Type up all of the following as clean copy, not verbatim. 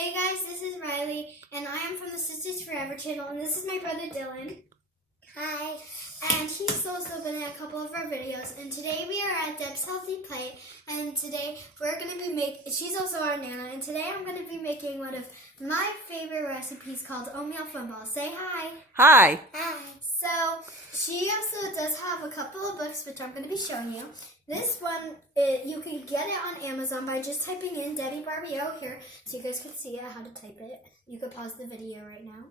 Hey guys, this is Riley, and I am from the Sisters Forever channel, and this is my brother Dylan. Hi. And he's also been in a couple of our videos, and today we are at Deb's Healthy Plate, and today we're going to be she's also our Nana, and today I'm going to be making one of my favorite recipes called oatmeal fun balls. Say hi. Hi. Hi. So, she also does have a couple of books, which I'm going to be showing you. This one, you can get it on Amazon by just typing in Debbie Barbio here, so you guys can see how to type it. You could pause the video right now,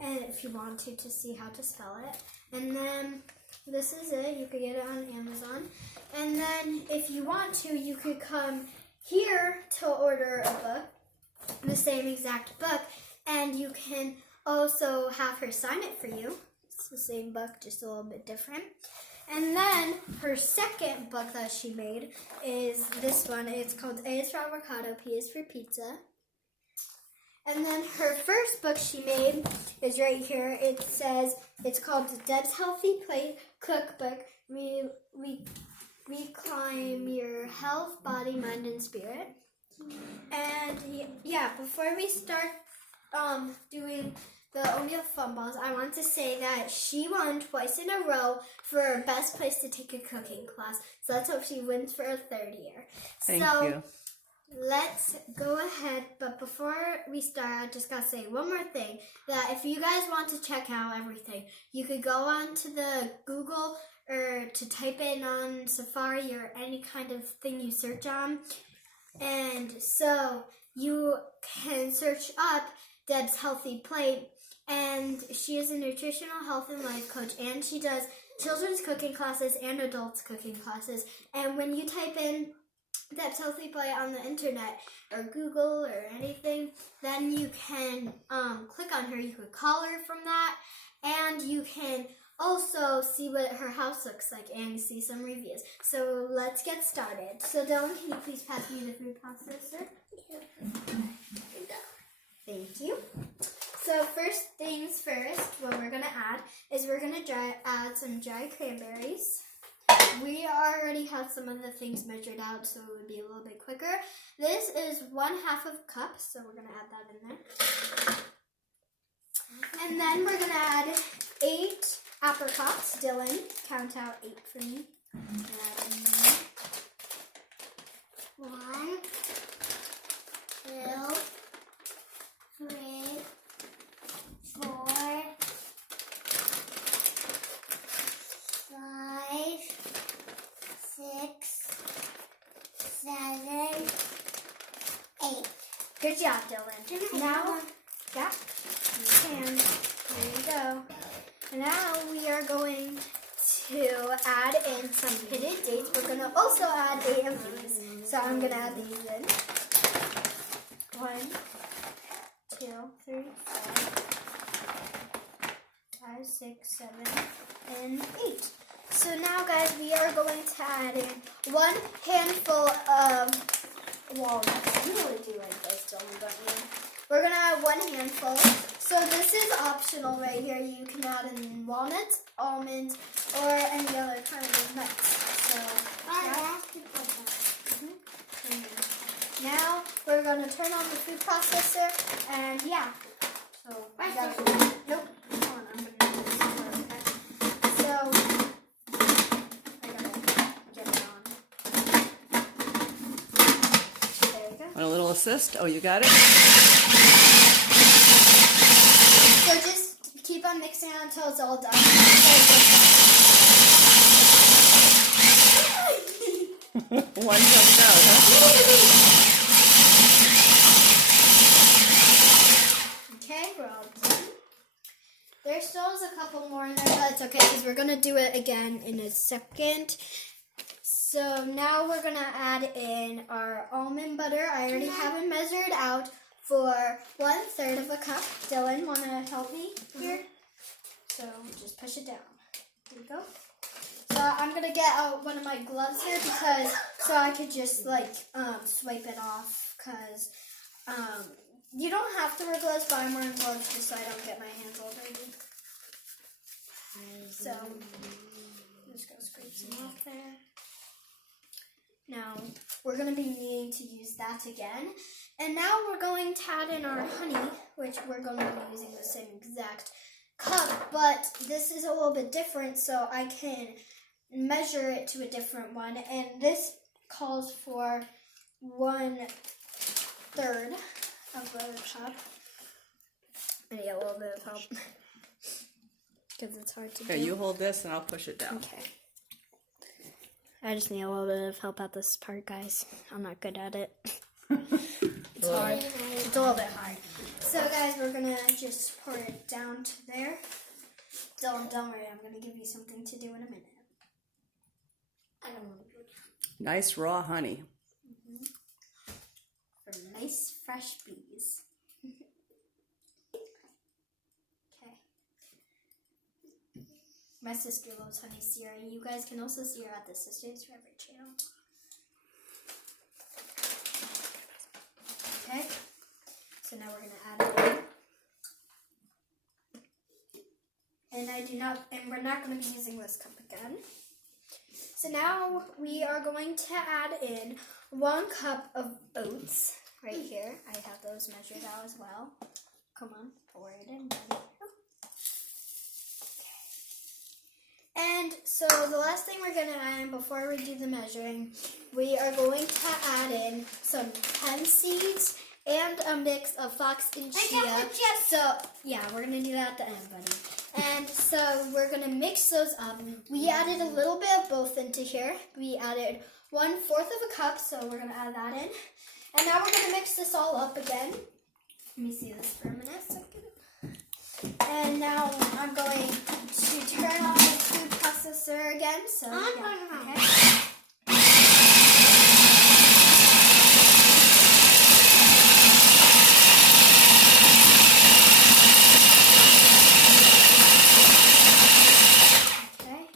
and if you want to see how to spell it. And then, this is it. You could get it on Amazon. And then, if you want to, you could come here to order a book, the same exact book, and you can also have her sign it for you. It's the same book, just a little bit different. And then her second book that she made is this one. It's called A is for avocado, P is for pizza. And then her first book she made is right here. It says, it's called Deb's Healthy Plate Cookbook. Reclaim your health, body, mind, and spirit. And yeah, before we start doing the oatmeal fun balls, I want to say that she won twice in a row for best place to take a cooking class. So let's hope she wins for her third year. Thank you. Let's go ahead, but before we start, I just gotta say one more thing, that if you guys want to check out everything, you could go on to the Google or to type in on Safari or any kind of thing you search on, and so you can search up Deb's Healthy Plate, and she is a nutritional health and life coach, and she does children's cooking classes and adults cooking classes, and when you type in Deb's Healthy Plate on the internet or Google or anything, then you can click on her. You could call her from that, and you can also see what her house looks like and see some reviews. So let's get started. So Dylan, can you please pass me the food processor? Thank you. So first things first, what we're going to add is we're going to add some dry cranberries. We already have some of the things measured out, so it would be a little bit quicker. This is 1/2 of a cup, so we're going to add that in there. And then we're going to add 8 apricots. Dylan, count out 8 for me. 1, 2, 3, 4, 5, 6, 7, 8. Good job, Dylan. Now, yeah, you can. There you go. Now we are going to add in some pitted dates. We're going to also add 8 of these. So I'm going to add these in. 1, 2, 3, 4, 5, 6, 7, and 8. So now, guys, we are going to add in 1 handful of walnuts. You really do like this, Dylan, don't you? We're going to add 1 handful. So this is optional right here. You can add in walnuts, almonds, or any other kind of nuts. So now we're going to turn on the food processor, and yeah. So I got it. Nope. Hold on, I'm going to do this for okay. So I got to get it on. There you go. Want a little assist? Oh, you got it? So just keep on mixing it until it's all done. One jumped out, huh? Okay, we're all done. There still is a couple more in there, but it's okay because we're going to do it again in a second. So now we're going to add in our almond butter. I already have it measured out for 1/3 of a cup. Dylan, want to help me here? So just push it down. There you go. So I'm going to get out one of my gloves here because so I could just like swipe it off because you don't have to wear gloves, but I'm wearing gloves just so I don't get my hands all dirty. So I'm just going to scrape some off there. Now, we're going to be needing to use that again. And now we're going to add in our honey, which we're going to be using the same exact cup, but this is a little bit different, so I can measure it to a different one. And this calls for 1/3 of a cup. I need a little bit of help because it's hard to do. Okay, you hold this and I'll push it down. Okay. I just need a little bit of help at this part, guys. I'm not good at it. It's hard. It's a little bit hard. So, guys, we're going to just pour it down to there. Don't worry. I'm going to give you something to do in a minute. I don't want to do it. Nice raw honey. For nice, fresh bees. Okay. My sister loves honey syrup. You guys can also see her at the Sisters Forever channel. Okay. So now we're gonna add it in. And we're not gonna be using this cup again. So now we are going to add in 1 cup of oats right here. I have those measured out as well. Come on, pour it in. Okay. And so the last thing we're going to add in before we do the measuring, we are going to add in some hemp seeds and a mix of flax and chia. So, yeah, we're going to do that at the end, buddy. And so we're going to mix those up. We added a little bit of both into here. We added 1/4 of a cup, so we're going to add that in. And now we're going to mix this all up again. Let me see this for a second. And now I'm going to turn on the food processor again. So, yeah. Okay.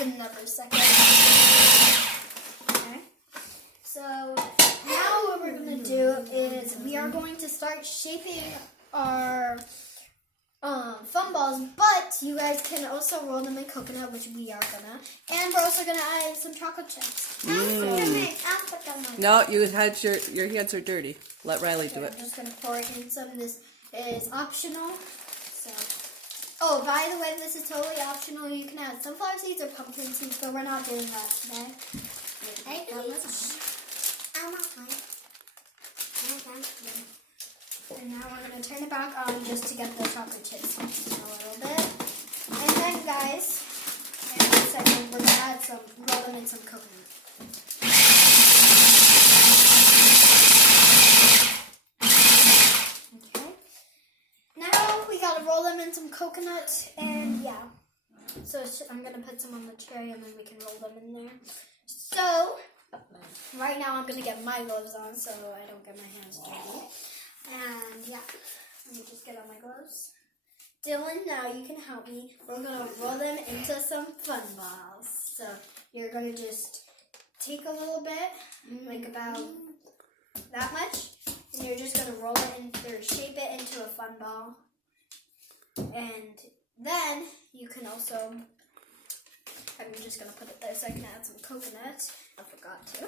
Another second. Okay. So now what we're going to do is we are going to start shaping our fun balls, but you guys can also roll them in coconut, which we are gonna, and we're also gonna add some chocolate chips. I'll put them on. No, your hands are dirty. Let Riley do it. I'm just gonna pour it in some. This is optional. So. Oh, by the way, this is totally optional. You can add sunflower seeds or pumpkin seeds, but we're not doing that today. I want mine. And now we're going to turn it back on just to get the chocolate chips a little bit. And then, guys, in a second, we're going to add roll them in some coconut. Roll them in some coconut, and yeah. So I'm gonna put some on the tray, and then we can roll them in there. So right now I'm gonna get my gloves on so I don't get my hands dirty. And yeah, let me just get on my gloves. Dylan, now you can help me. We're gonna roll them into some fun balls. So you're gonna just take a little bit, like about that much, and you're just gonna roll it in, or shape it into a fun ball. And then you can also, I'm just going to put it there so I can add some coconut. I forgot to.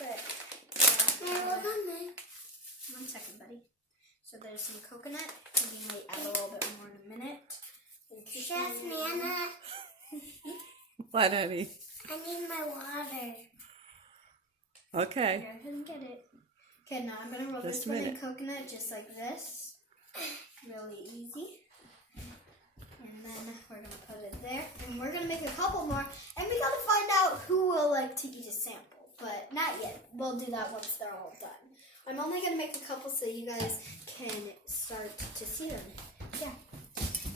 But, yeah. 1 second, buddy. So there's some coconut. And we might add a little bit more in a minute. Chef Nana. What, honey? I need my water. Okay. Go ahead and get it. Okay, now I'm going to roll Just this a one in minute. coconut just like this. Really easy. And then we're going to put it there. And we're going to make a couple more. And we got to find out who will like to eat a sample. But not yet. We'll do that once they're all done. I'm only going to make a couple so you guys can start to see them. Yeah.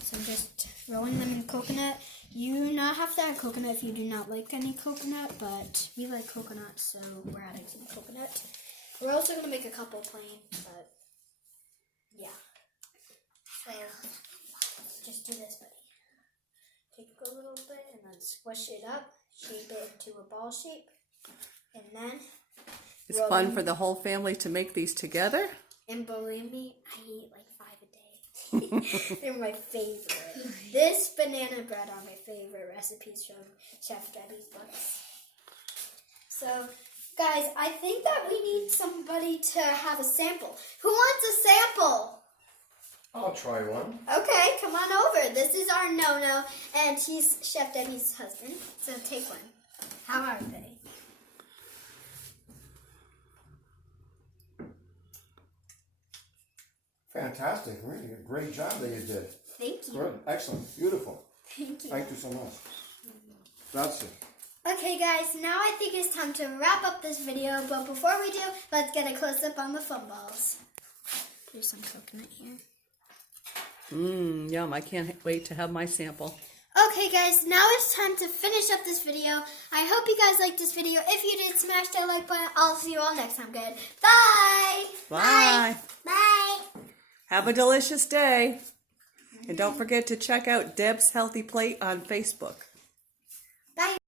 So I'm just rolling them in coconut. You do not have to add coconut if you do not like any coconut. But we like coconut, so we're adding some coconut. We're also going to make a couple plain. But yeah. So, just do this, buddy. Take a little bit and then squish it up, shape it into a ball shape, and then It's fun for the whole family to make these together. And believe me, I eat like 5 a day. They're my favorite. This banana bread are my favorite recipes from Chef Debbie's books. So, guys, I think that we need somebody to have a sample. Who wants a sample? I'll try one. Okay, come on over. This is our No-No, and he's Chef Debbie's husband. So take one. How are they? Fantastic. Really, a great job that you did. Thank you. Good. Excellent. Beautiful. Thank you. Thank you so much. That's it. Okay, guys, now I think it's time to wrap up this video. But before we do, let's get a close-up on the foam balls. There's some coconut here. Yum. I can't wait to have my sample. Okay, guys, now it's time to finish up this video. I hope you guys liked this video. If you did, smash that like button. I'll see you all next time. Good. Bye. Bye. Bye. Have a delicious day. And don't forget to check out Deb's Healthy Plate on Facebook.